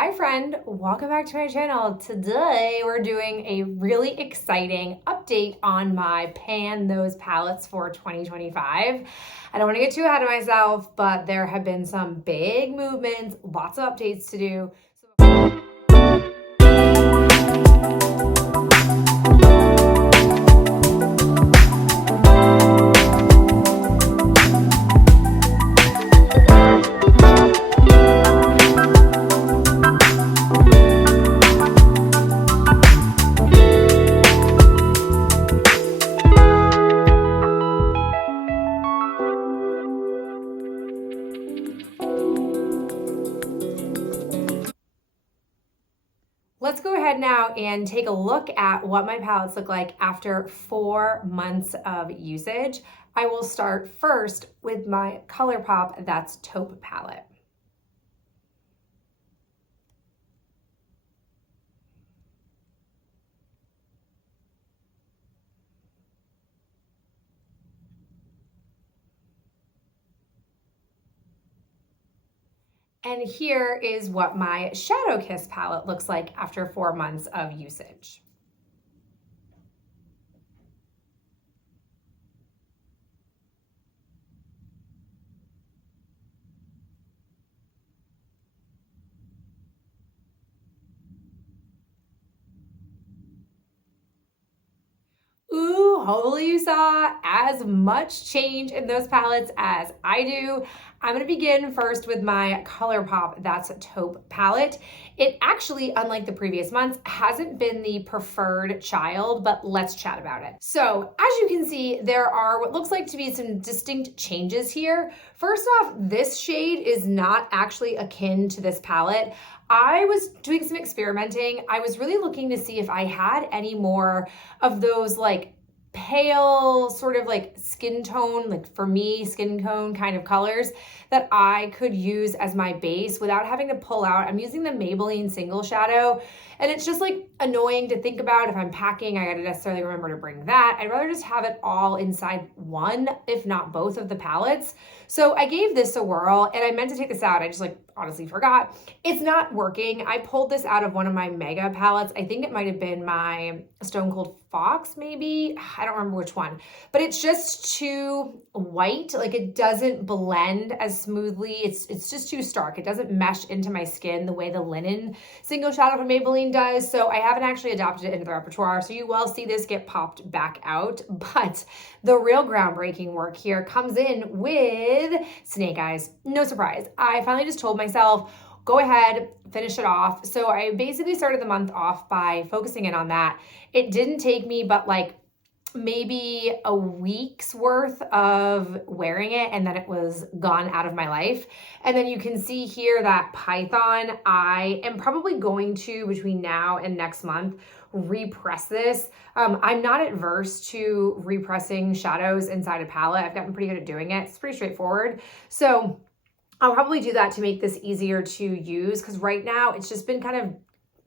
Hi friend, welcome back to my channel. Today we're doing a really exciting update on my Pan Those palettes for 2025. I don't want to get too ahead of myself, but there have been some big movements, lots of updates to do. Let's go ahead now and take a look at what my palettes look like after 4 months of usage. I will start first with my ColourPop That's Taupe palette. And here is what my Shadow Kiss palette looks like after 4 months of usage. Ooh, hopefully you saw as much change in those palettes as I do. I'm gonna begin first with my ColourPop That's Taupe palette. It actually, unlike the previous months, hasn't been the preferred child, but let's chat about it. So as you can see, there are what looks like to be some distinct changes here. First off, this shade is not actually akin to this palette. I was doing some experimenting. I was really looking to see if I had any more of those like pale sort of like skin tone, like for me, skin tone kind of colors that I could use as my base without having to pull out. I'm using the Maybelline Single Shadow, and it's just like annoying to think about. If I'm packing, I gotta necessarily remember to bring that. I'd rather just have it all inside one, if not both of the palettes. So I gave this a whirl, and I meant to take this out. I just like honestly forgot. It's not working. I pulled this out of one of my Mega palettes. I think it might have been my Stone Cold Fox, maybe. I don't remember which one, but it's just too white. Like it doesn't blend as smoothly. It's just too stark. It doesn't mesh into my skin the way the Linen Single Shadow from Maybelline does. So I haven't actually adopted it into the repertoire. So you will see this get popped back out, but the real groundbreaking work here comes in with Snake Eyes. No surprise. I finally just told myself, go ahead, finish it off. So I basically started the month off by focusing in on that. It didn't take me but like maybe a week's worth of wearing it, and then it was gone out of my life. And then you can see here that Python, I am probably going to, between now and next month, repress this. I'm not adverse to repressing shadows inside a palette. I've gotten pretty good at doing it. It's pretty straightforward. So I'll probably do that to make this easier to use, because right now it's just been kind of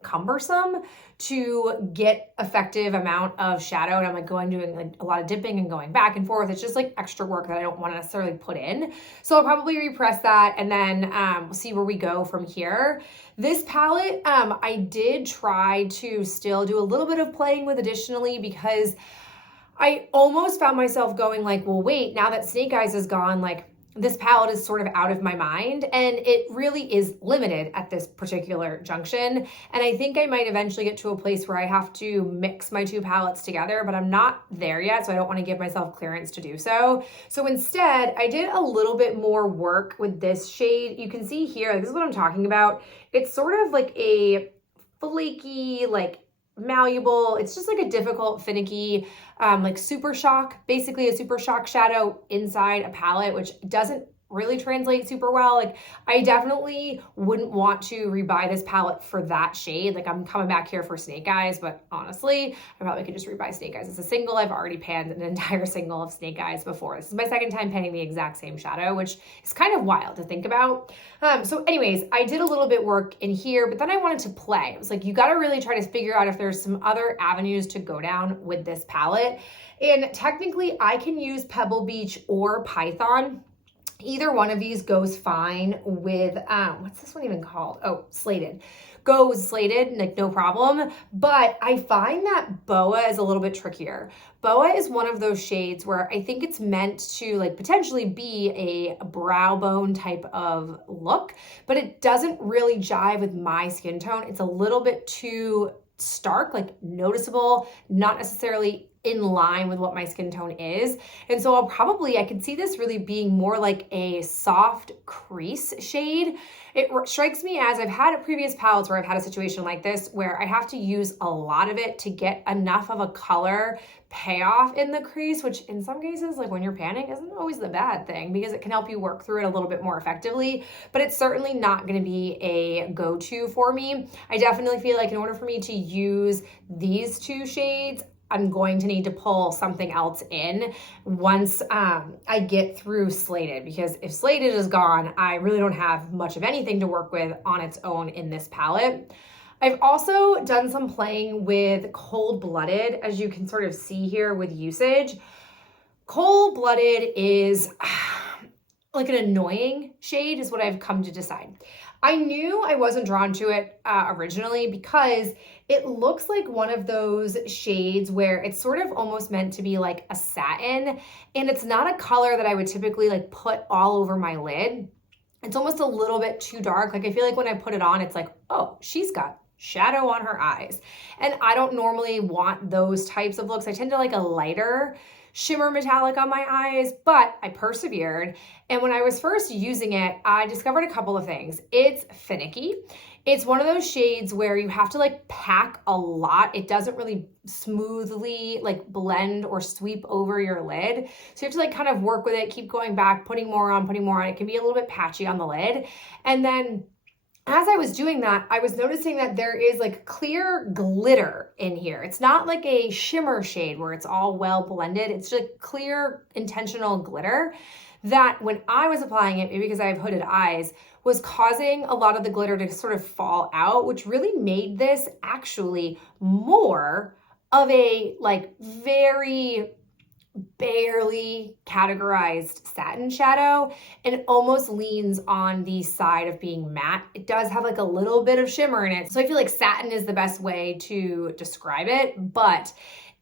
cumbersome to get effective amount of shadow, and I'm like doing like a lot of dipping and going back and forth. It's just like extra work that I don't want to necessarily put in. So I'll probably repress that, and then we'll see where we go from here. This palette, I did try to still do a little bit of playing with additionally, because I almost found myself going like, well, wait, now that Snake Eyes is gone, like this palette is sort of out of my mind, and it really is limited at this particular junction. And I think I might eventually get to a place where I have to mix my two palettes together, but I'm not there yet, so I don't want to give myself clearance to do so. So instead, I did a little bit more work with this shade. You can see here, like, this is what I'm talking about. It's sort of like a flaky, like malleable, it's just like a difficult, finicky, like Super Shock, basically a Super Shock shadow inside a palette, which doesn't really translate super well. Like I definitely wouldn't want to rebuy this palette for that shade. Like I'm coming back here for Snake Eyes, but honestly, I probably could just rebuy Snake Eyes. It's a single. I've already panned an entire single of Snake Eyes before. This is my second time panning the exact same shadow, which is kind of wild to think about. So anyways, I did a little bit work in here, but then I wanted to play. It was like, you got to really try to figure out if there's some other avenues to go down with this palette. And technically I can use Pebble Beach or Python. Either one of these goes fine with, what's this one even called? Oh, Slated. Goes Slated, like no problem. But I find that Boa is a little bit trickier. Boa is one of those shades where I think it's meant to like potentially be a brow bone type of look, but it doesn't really jive with my skin tone. It's a little bit too stark, like noticeable, not necessarily in line with what my skin tone is. And so I could see this really being more like a soft crease shade. It strikes me as I've had previous palettes where I've had a situation like this where I have to use a lot of it to get enough of a color payoff in the crease, which in some cases, like when you're panning, isn't always the bad thing because it can help you work through it a little bit more effectively, but it's certainly not going to be a go-to for me. I definitely feel like in order for me to use these two shades, I'm going to need to pull something else in once I get through Slated, because if Slated is gone, I really don't have much of anything to work with on its own in this palette. I've also done some playing with Cold Blooded, as you can sort of see here with usage. Cold Blooded is like an annoying shade is what I've come to decide. I knew I wasn't drawn to it originally because it looks like one of those shades where it's sort of almost meant to be like a satin, and it's not a color that I would typically like put all over my lid. It's almost a little bit too dark. Like I feel like when I put it on, it's like, oh, she's got shadow on her eyes. And I don't normally want those types of looks. I tend to like a lighter shimmer metallic on my eyes, but I persevered. And when I was first using it, I discovered a couple of things. It's finicky. It's one of those shades where you have to like pack a lot. It doesn't really smoothly like blend or sweep over your lid. So you have to like kind of work with it, keep going back, putting more on. It can be a little bit patchy on the lid. And then as I was doing that, I was noticing that there is like clear glitter in here. It's not like a shimmer shade where it's all well blended. It's like clear intentional glitter that when I was applying it, maybe because I have hooded eyes, was causing a lot of the glitter to sort of fall out, which really made this actually more of a like very barely categorized satin shadow, and it almost leans on the side of being matte. It does have like a little bit of shimmer in it. So I feel like satin is the best way to describe it, but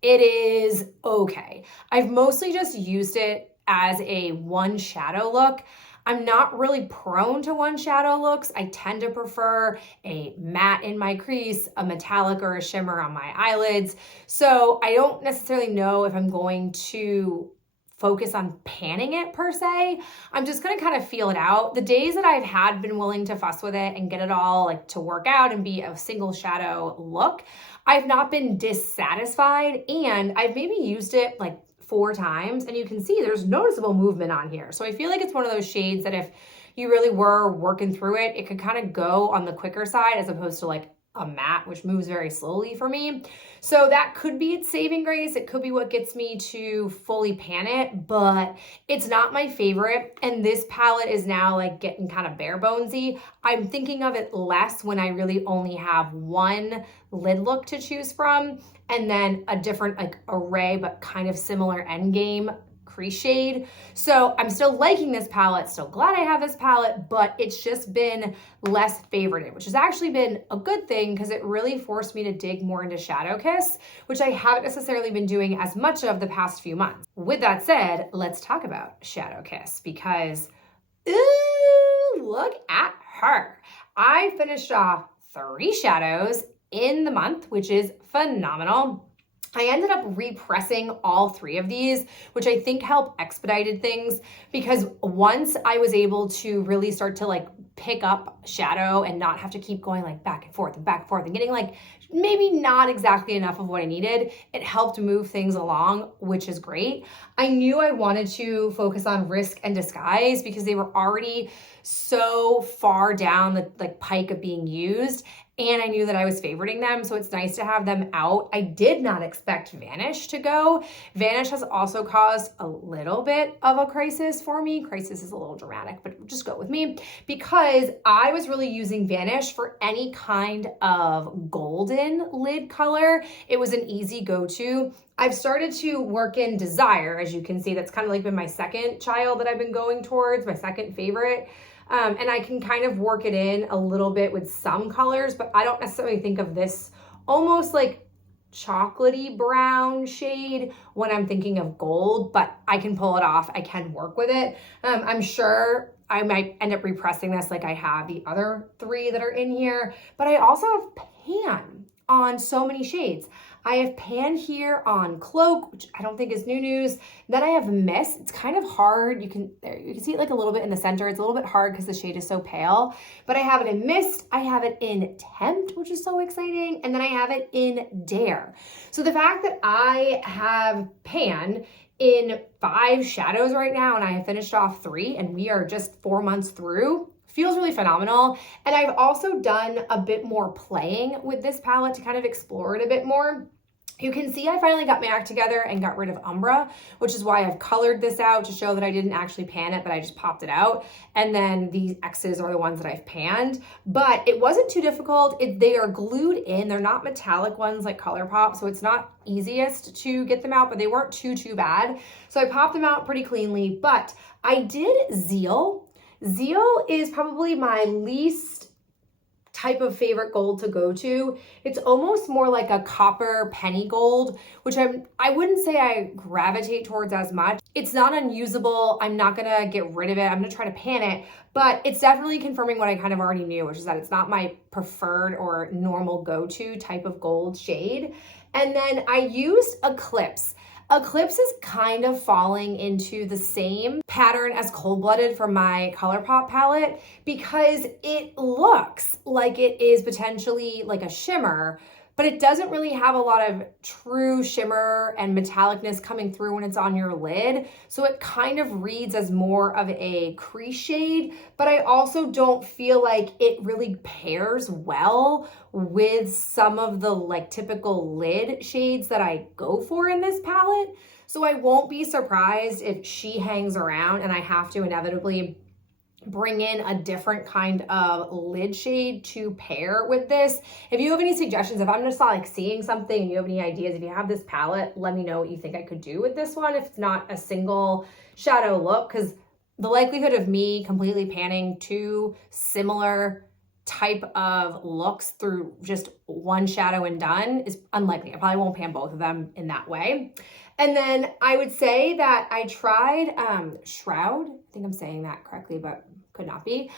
it is okay. I've mostly just used it as a one shadow look. I'm not really prone to one shadow looks. I tend to prefer a matte in my crease, a metallic or a shimmer on my eyelids. So I don't necessarily know if I'm going to focus on panning it per se. I'm just gonna kind of feel it out. The days that I've had been willing to fuss with it and get it all like to work out and be a single shadow look, I've not been dissatisfied, and I've maybe used it like 4 times, and you can see there's noticeable movement on here. So I feel like it's one of those shades that if you really were working through it, it could kind of go on the quicker side as opposed to like a matte, which moves very slowly for me. So that could be its saving grace. It could be what gets me to fully pan it, but it's not my favorite. And this palette is now like getting kind of bare bonesy. I'm thinking of it less when I really only have one lid look to choose from, and then a different like array, but kind of similar end game crease shade. So I'm still liking this palette, still glad I have this palette, but it's just been less favorited, which has actually been a good thing because it really forced me to dig more into Shadow Kiss, which I haven't necessarily been doing as much of the past few months. With that said, let's talk about Shadow Kiss because, ooh, look at her. I finished off 3 shadows in the month, which is phenomenal. I ended up repressing all 3 of these, which I think helped expedited things because once I was able to really start to like pick up shadow and not have to keep going like back and forth and getting like maybe not exactly enough of what I needed, it helped move things along, which is great. I knew I wanted to focus on Risk and Disguise because they were already so far down the like pike of being used, and I knew that I was favoriting them, so it's nice to have them out. I did not expect Vanish to go. Vanish has also caused a little bit of a crisis for me. Crisis is a little dramatic, but just go with me because because I was really using Vanish for any kind of golden lid color. It was an easy go-to. I've started to work in Desire, as you can see. That's kind of like been my second child that I've been going towards, my second favorite. And I can kind of work it in a little bit with some colors, but I don't necessarily think of this almost like chocolatey brown shade when I'm thinking of gold, but I can pull it off. I can work with it. I'm sure I might end up repressing this like I have the other three that are in here, but I also have pan on so many shades. I have pan here on Cloak, which I don't think is new news. Then I have Mist. It's kind of hard. You can see it like a little bit in the center. It's a little bit hard because the shade is so pale, but I have it in Mist. I have it in Tempt, which is so exciting. And then I have it in Dare. So the fact that I have pan in 5 shadows right now, and I have finished off 3, and we are just 4 months through, feels really phenomenal. And I've also done a bit more playing with this palette to kind of explore it a bit more. You can see I finally got my act together and got rid of Umbra, which is why I've colored this out to show that I didn't actually pan it, but I just popped it out. And then these X's are the ones that I've panned, but it wasn't too difficult. They are glued in. They're not metallic ones like ColourPop, so it's not easiest to get them out, but they weren't too bad. So I popped them out pretty cleanly, but I did Zeal. Zeal is probably my least type of favorite gold to go to. It's almost more like a copper penny gold, which I wouldn't say I gravitate towards as much. It's not unusable. I'm not gonna get rid of it. I'm gonna try to pan it, but it's definitely confirming what I kind of already knew, which is that it's not my preferred or normal go-to type of gold shade. And then I used Eclipse. Eclipse is kind of falling into the same pattern as Cold Blooded for my ColourPop palette because it looks like it is potentially like a shimmer, but it doesn't really have a lot of true shimmer and metallicness coming through when it's on your lid. So it kind of reads as more of a crease shade, but I also don't feel like it really pairs well with some of the like typical lid shades that I go for in this palette. So I won't be surprised if she hangs around and I have to inevitably bring in a different kind of lid shade to pair with this. If you have any suggestions, if I'm just like seeing something and you have any ideas, if you have this palette, let me know what you think I could do with this one if it's not a single shadow look, because the likelihood of me completely panning 2 similar type of looks through just one shadow and done is unlikely. I probably won't pan both of them in that way. And then I would say that I tried Shroud. I think I'm saying that correctly, but could not be.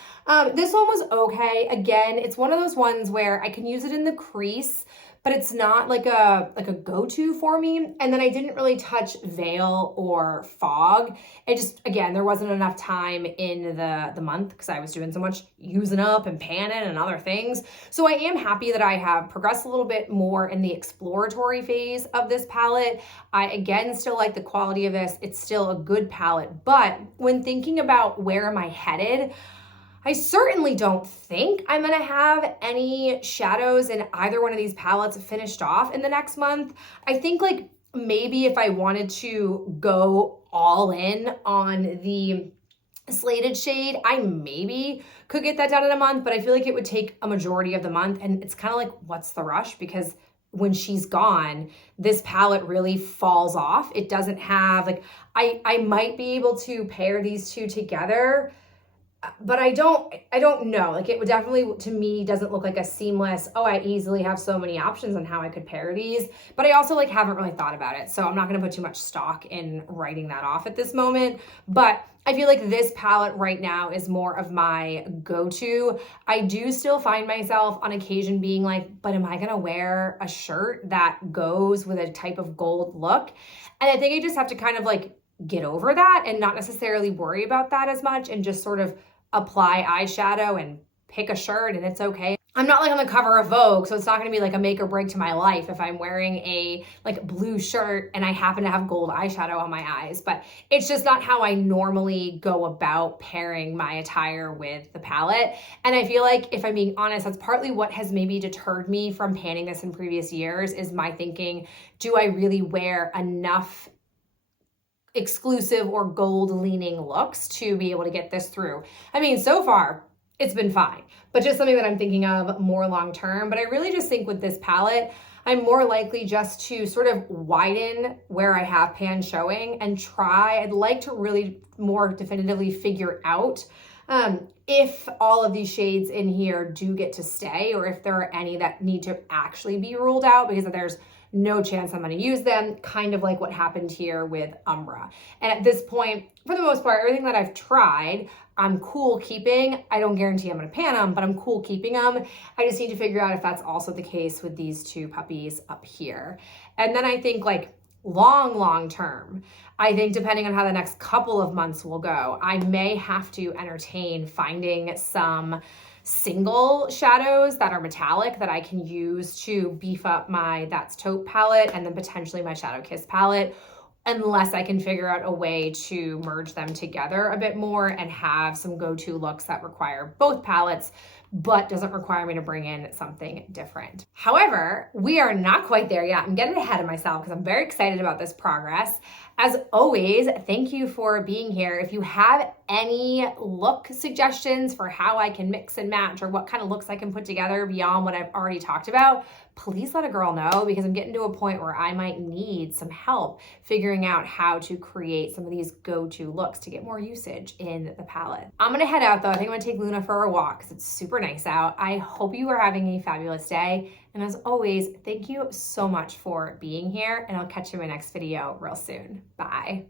This one was okay. Again, it's one of those ones where I can use it in the crease, but it's not like a go-to for me. And then I didn't really touch Veil or Fog. It just, again, there wasn't enough time in the month because I was doing so much using up and panning and other things. So I am happy that I have progressed a little bit more in the exploratory phase of this palette. I, again, still like the quality of this. It's still a good palette. But when thinking about where am I headed, I certainly don't think I'm gonna have any shadows in either one of these palettes finished off in the next month. I think like maybe if I wanted to go all in on the slated shade, I maybe could get that done in a month, but I feel like it would take a majority of the month. And it's kind of like, what's the rush? Because when she's gone, this palette really falls off. It doesn't have like, I might be able to pair these two together, but I don't know. Like it would definitely, to me, doesn't look like a seamless, oh, I easily have so many options on how I could pair these. But I also like haven't really thought about it. So I'm not gonna put too much stock in writing that off at this moment. But I feel like this palette right now is more of my go-to. I do still find myself on occasion being like, but am I gonna wear a shirt that goes with a type of gold look? And I think I just have to kind of like get over that and not necessarily worry about that as much and just sort of apply eyeshadow and pick a shirt and it's okay. I'm not like on the cover of Vogue, so it's not gonna be like a make or break to my life if I'm wearing a like blue shirt and I happen to have gold eyeshadow on my eyes, but it's just not how I normally go about pairing my attire with the palette. And I feel like if I'm being honest, that's partly what has maybe deterred me from panning this in previous years is my thinking, do I really wear enough exclusive or gold leaning looks to be able to get this through? I mean, so far it's been fine, but just something that I'm thinking of more long term. But I really just think with this palette, I'm more likely just to sort of widen where I have pan showing and I'd like to really more definitively figure out if all of these shades in here do get to stay, or if there are any that need to actually be ruled out because there's no chance I'm going to use them, kind of like what happened here with Umbra. And at this point, for the most part, everything that I've tried, I'm cool keeping. I don't guarantee I'm going to pan them, but I'm cool keeping them. I just need to figure out if that's also the case with these two puppies up here. And then I think like long term, I think depending on how the next couple of months will go, I may have to entertain finding some single shadows that are metallic that I can use to beef up my That's Taupe palette and then potentially my Shadow Kiss palette, unless I can figure out a way to merge them together a bit more and have some go-to looks that require both palettes, but doesn't require me to bring in something different. However, we are not quite there yet. I'm getting ahead of myself because I'm very excited about this progress. As always, thank you for being here. If you have any look suggestions for how I can mix and match or what kind of looks I can put together beyond what I've already talked about, please let a girl know, because I'm getting to a point where I might need some help figuring out how to create some of these go-to looks to get more usage in the palette. I'm gonna head out though. I think I'm gonna take Luna for a walk because it's super nice out. I hope you are having a fabulous day. And as always, thank you so much for being here, and I'll catch you in my next video real soon. Bye.